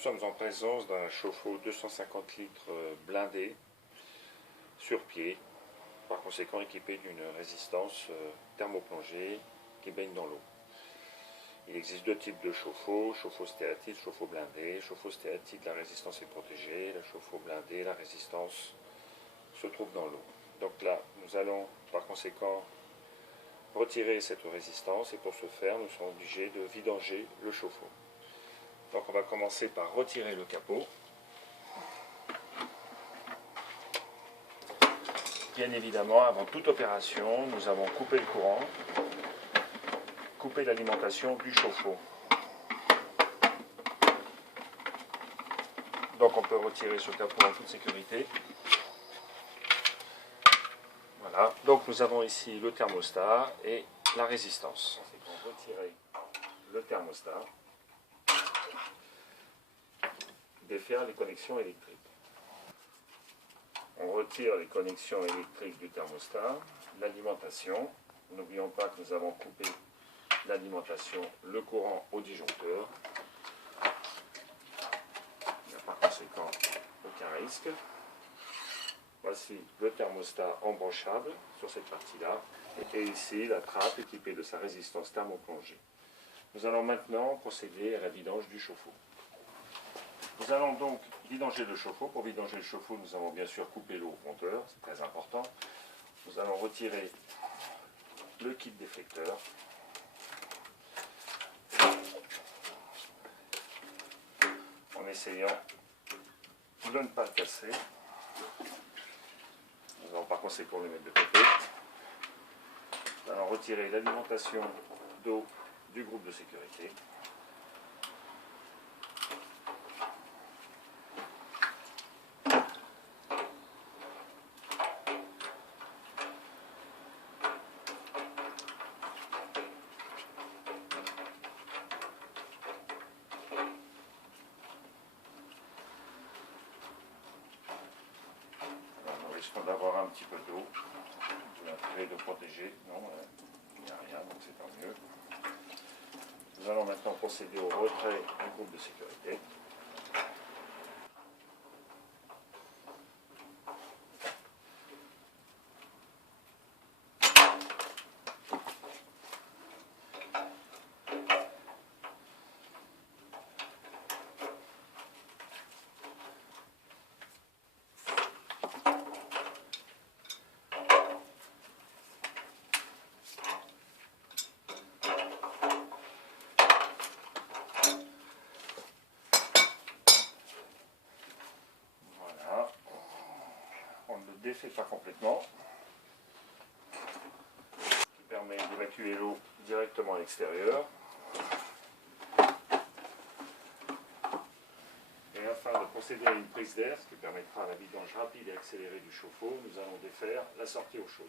sommes en présence d'un chauffe-eau 250 litres blindé, sur pied, par conséquent équipé d'une résistance thermoplongée qui baigne dans l'eau. Il existe deux types de chauffe-eau, chauffe-eau stéatite, chauffe-eau blindé. Chauffe-eau stéatite, la résistance est protégée, la chauffe-eau blindé, la résistance se trouve dans l'eau. Donc là, nous allons par conséquent retirer cette résistance et pour ce faire, nous sommes obligés de vidanger le chauffe-eau. Donc on va commencer par retirer le capot. Bien évidemment, avant toute opération, nous avons coupé le courant, coupé l'alimentation du chauffe-eau. Donc on peut retirer ce capot en toute sécurité. Voilà, donc nous avons ici le thermostat et la résistance. C'est pour retirer le thermostat, défaire les connexions électriques. On retire les connexions électriques du thermostat, l'alimentation. N'oublions pas que nous avons coupé l'alimentation, le courant au disjoncteur. Il n'y a par conséquent aucun risque. Voici le thermostat embranchable sur cette partie-là. Et ici la trappe équipée de sa résistance thermoplongée. Nous allons maintenant procéder à la vidange du chauffe-eau. Nous allons donc vidanger le chauffe-eau. Pour vidanger le chauffe-eau, nous avons bien sûr coupé l'eau au compteur, c'est très important. Nous allons retirer le kit déflecteur. En essayant de ne pas le casser. Nous allons par conséquent le mettre de côté. Nous allons retirer l'alimentation d'eau du groupe de sécurité. Risquons d'avoir un petit peu d'eau, de protéger, non, il n'y a rien, donc c'est tant mieux. Nous allons maintenant procéder au retrait du groupe de sécurité. Défait pas complètement, qui permet d'évacuer l'eau directement à l'extérieur. Et afin de procéder à une prise d'air, ce qui permettra la vidange rapide et accélérée du chauffe-eau, nous allons défaire la sortie eau chaude.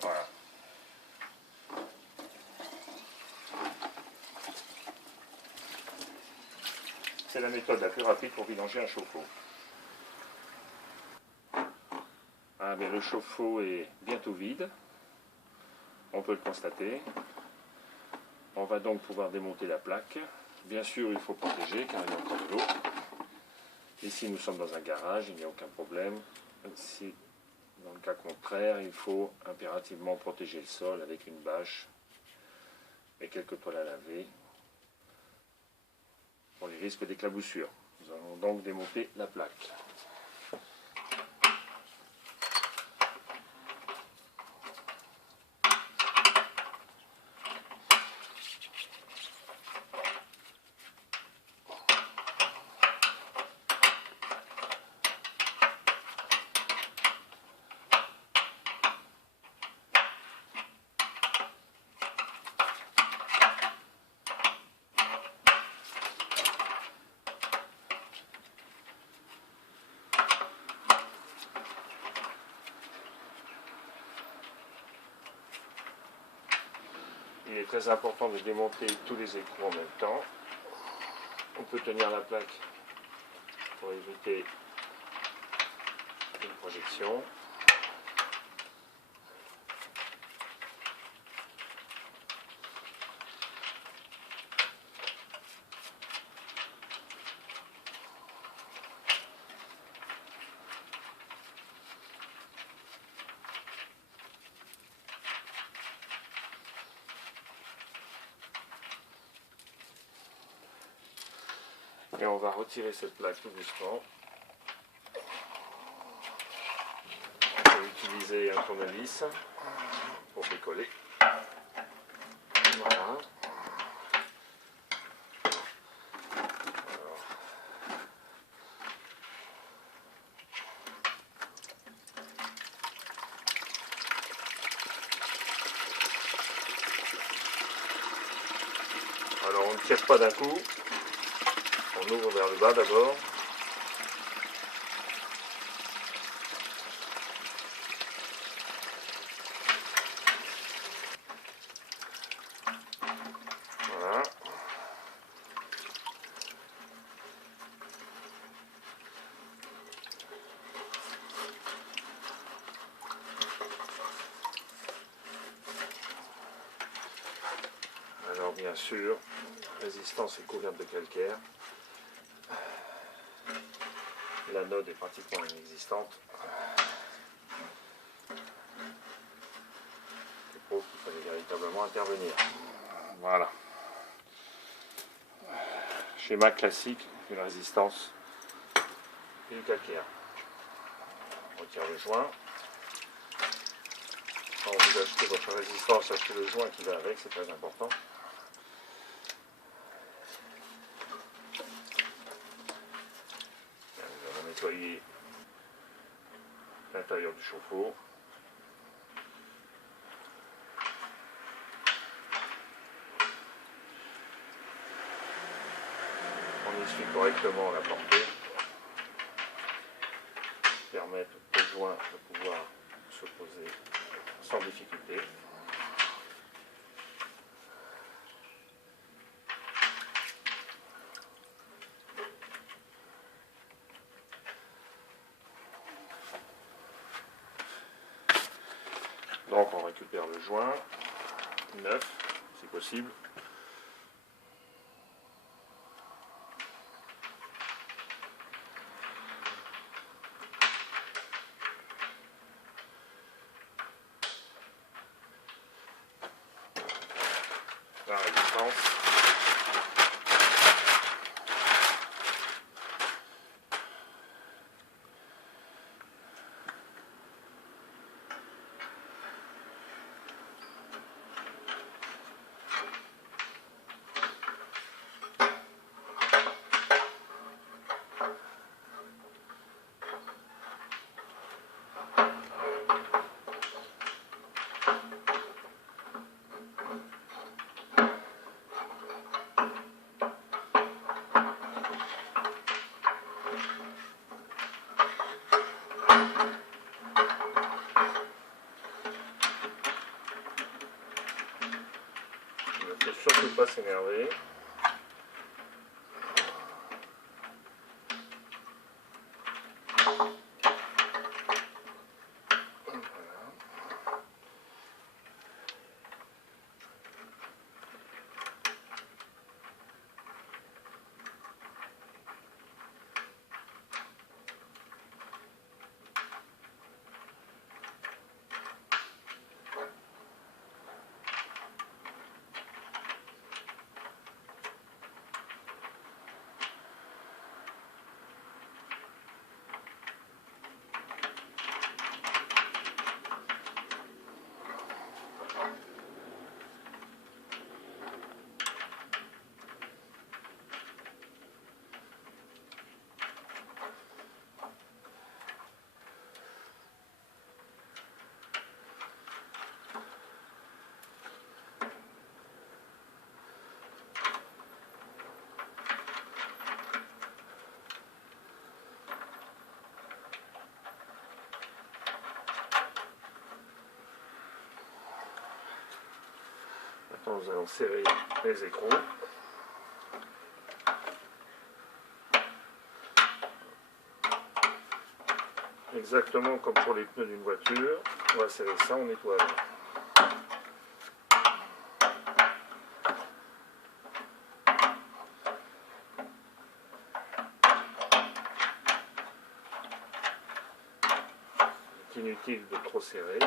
Voilà. C'est la méthode la plus rapide pour vidanger un chauffe-eau. Ah, mais le chauffe-eau est bientôt vide, on peut le constater. On va donc pouvoir démonter la plaque. Bien sûr, il faut protéger car il y a encore de l'eau. Ici, nous sommes dans un garage, il n'y a aucun problème. Si, dans le cas contraire, il faut impérativement protéger le sol avec une bâche et quelques toiles à laver pour les risques d'éclaboussure. Nous allons donc démonter la plaque. Il est très important de démonter tous les écrous en même temps. On peut tenir la plaque pour éviter une projection. Et on va retirer cette plaque tout doucement. On va utiliser un tournevis pour décoller. Voilà. Alors on ne tire pas d'un coup, on ouvre vers le bas d'abord. Voilà. Alors bien sûr, résistance est couverte de calcaire. L'anode est pratiquement inexistante. C'est pour qu'il fallait véritablement intervenir. Voilà. Schéma classique d'une résistance et du calcaire. On retire le joint. Quand vous achetez votre résistance, achetez le joint qui va avec, c'est très important. Nous allons nettoyer l'intérieur du chauffe-eau. On essuie correctement la portée, permettre au joint de pouvoir se poser sans difficulté. Donc on récupère le joint neuf, si possible. La résistance. Il ne faut surtout pas s'énerver. Maintenant, nous allons serrer les écrous. Exactement comme pour les pneus d'une voiture, on va serrer ça, on nettoie. C'est inutile de trop serrer.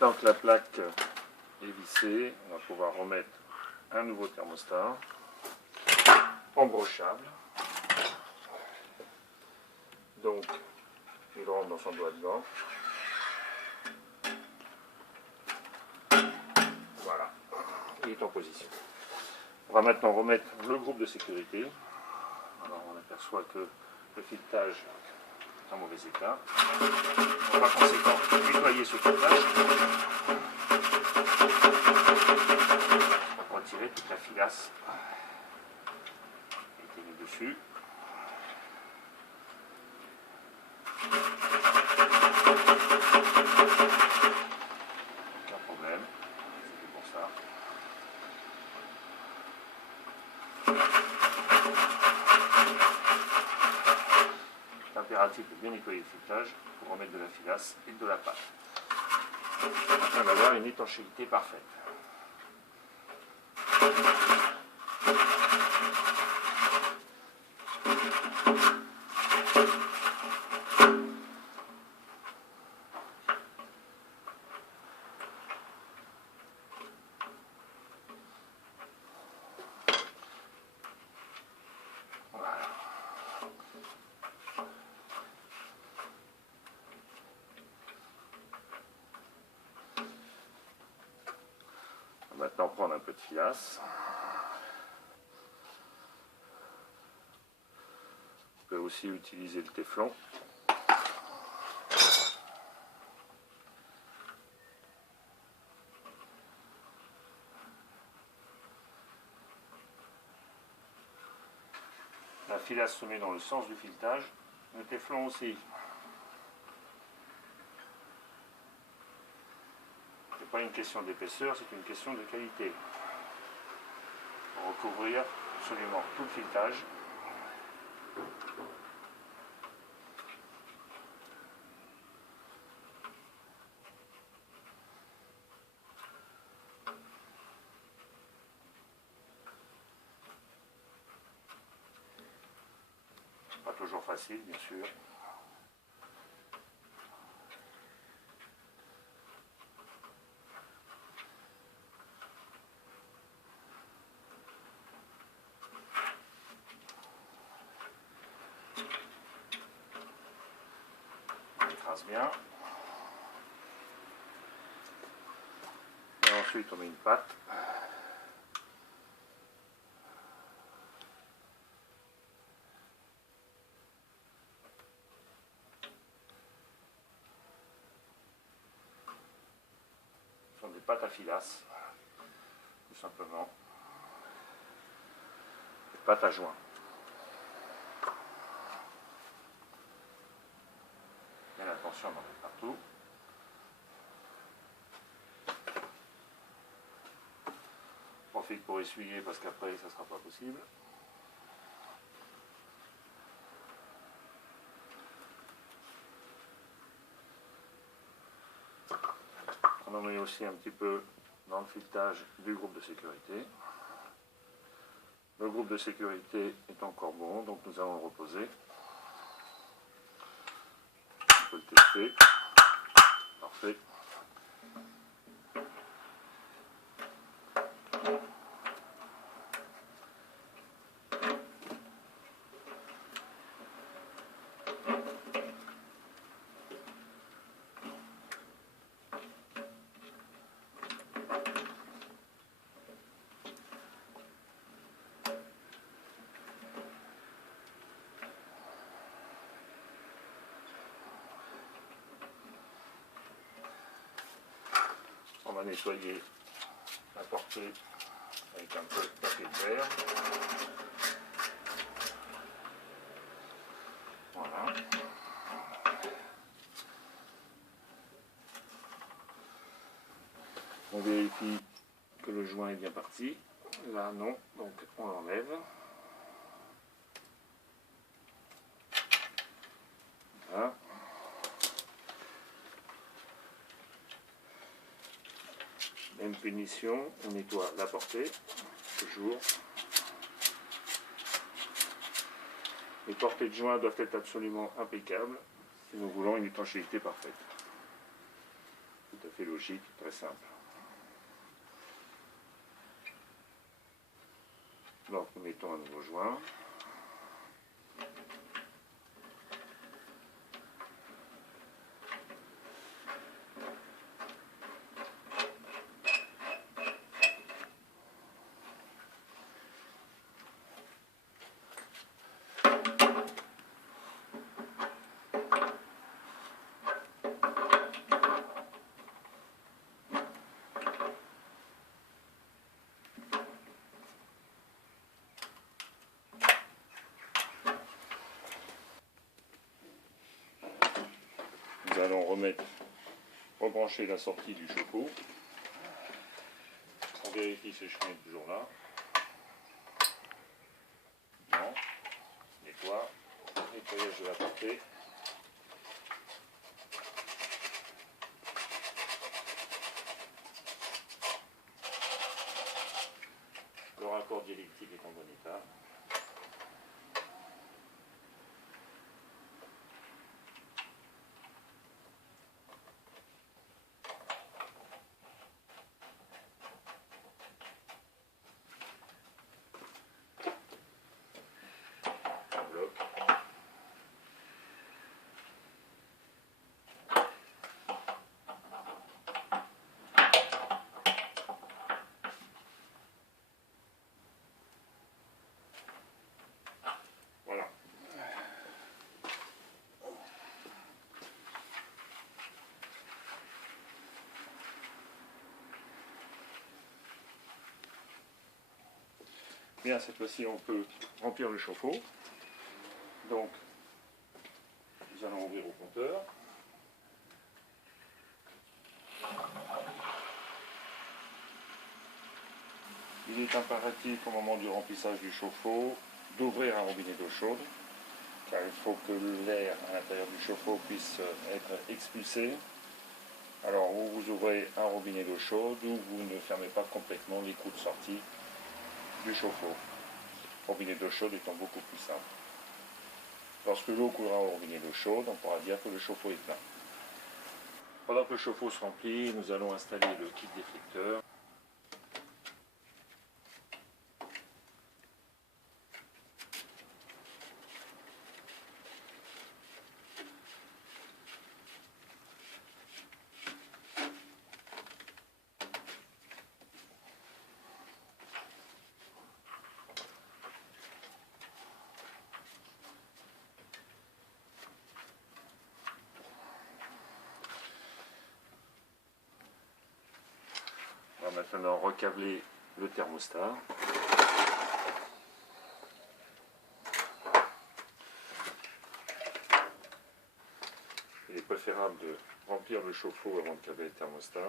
Maintenant que la plaque est vissée, on va pouvoir remettre un nouveau thermostat embrochable. Donc, il rentre dans son doigt de gant. Voilà, il est en position. On va maintenant remettre le groupe de sécurité. Alors, on aperçoit que le filetage est en mauvais état. On va par conséquent nettoyer ce filetage pour retirer toute la filasse qui était mise dessus. Aucun problème, c'est pour ça. L'impératif de bien nettoyer le filetage pour remettre de la filasse et de la pâte afin d'avoir une étanchéité parfaite. Voilà. On va maintenant prendre un peu de filasse. On peut aussi utiliser le téflon. La filasse se met dans le sens du filetage, le téflon aussi. Ce n'est pas une question d'épaisseur, c'est une question de qualité. Pour recouvrir absolument tout le filetage. Pas toujours facile, bien sûr. On écrase bien. Et ensuite, on met une pâte. Ce sont des pâtes à filasse, tout simplement. Des pâtes à joint. Bien attention d'en mettre partout. Profite pour essuyer parce qu'après ça ne sera pas possible. On en met aussi un petit peu dans le filetage du groupe de sécurité. Le groupe de sécurité est encore bon, donc nous allons le reposer. On peut le tester. Parfait. On va nettoyer la portée avec un peu de papier de verre. Voilà. On vérifie que le joint est bien parti. Là non, donc on l'enlève. Voilà. Même punition, on nettoie la portée, toujours. Les portées de joint doivent être absolument impeccables si nous voulons une étanchéité parfaite. Tout à à fait logique, très simple. Donc nous mettons un nouveau joint. Nous allons rebrancher la sortie du chauffe-eau. On vérifie si le chemin est toujours là. Non. Nettoyage de la portée. Le raccord diélectrique est en bon état. Bloc. Voilà. Bien, cette fois-ci, on peut remplir le chauffe-eau. Donc, nous allons ouvrir au compteur. Il est impératif au moment du remplissage du chauffe-eau d'ouvrir un robinet d'eau chaude, car il faut que l'air à l'intérieur du chauffe-eau puisse être expulsé. Alors, ou vous ouvrez un robinet d'eau chaude, ou vous ne fermez pas complètement les coups de sortie du chauffe-eau. Le robinet d'eau chaude étant beaucoup plus simple. Lorsque l'eau coulera au robinet d'eau chaude, on pourra dire que le chauffe-eau est plein. Pendant que le chauffe-eau se remplit, nous allons installer le kit déflecteur. On va maintenant recabler le thermostat. Il est préférable de remplir le chauffe-eau avant de câbler le thermostat.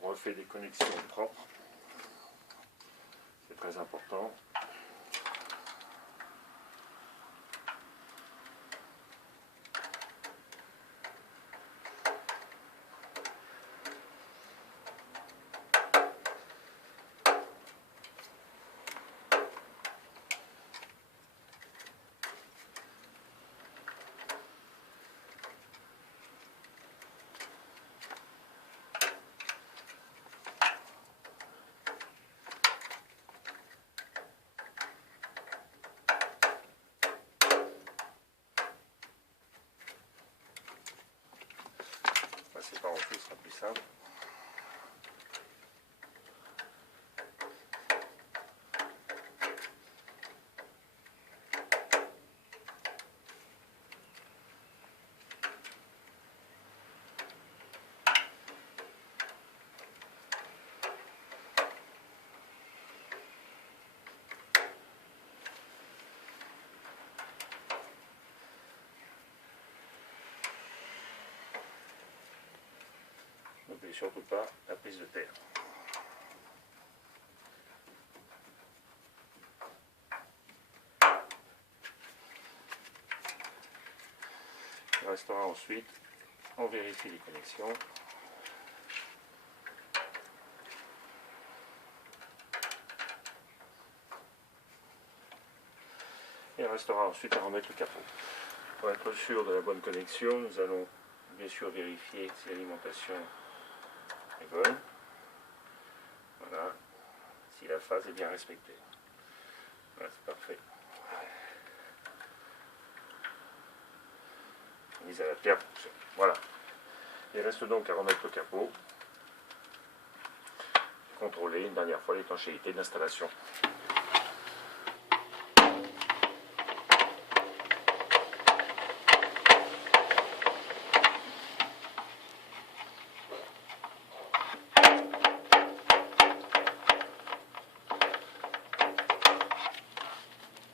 On refait des connexions propres, c'est très important. Passer par en dessous sera plus simple. N'oubliez surtout pas la prise de terre. restera ensuite, on vérifie les connexions. Et il restera ensuite à remettre le capot. Pour être sûr de la bonne connexion, nous allons bien sûr vérifier si l'alimentation est bonne. Voilà, si la phase est bien respectée. Voilà, c'est parfait. Mise à la terre. Voilà. Il reste donc à remettre le capot. Contrôler une dernière fois l'étanchéité de l'installation.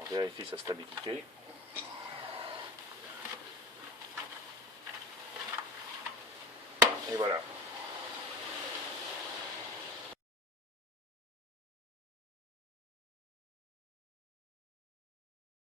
On vérifie sa stabilité. Et voilà.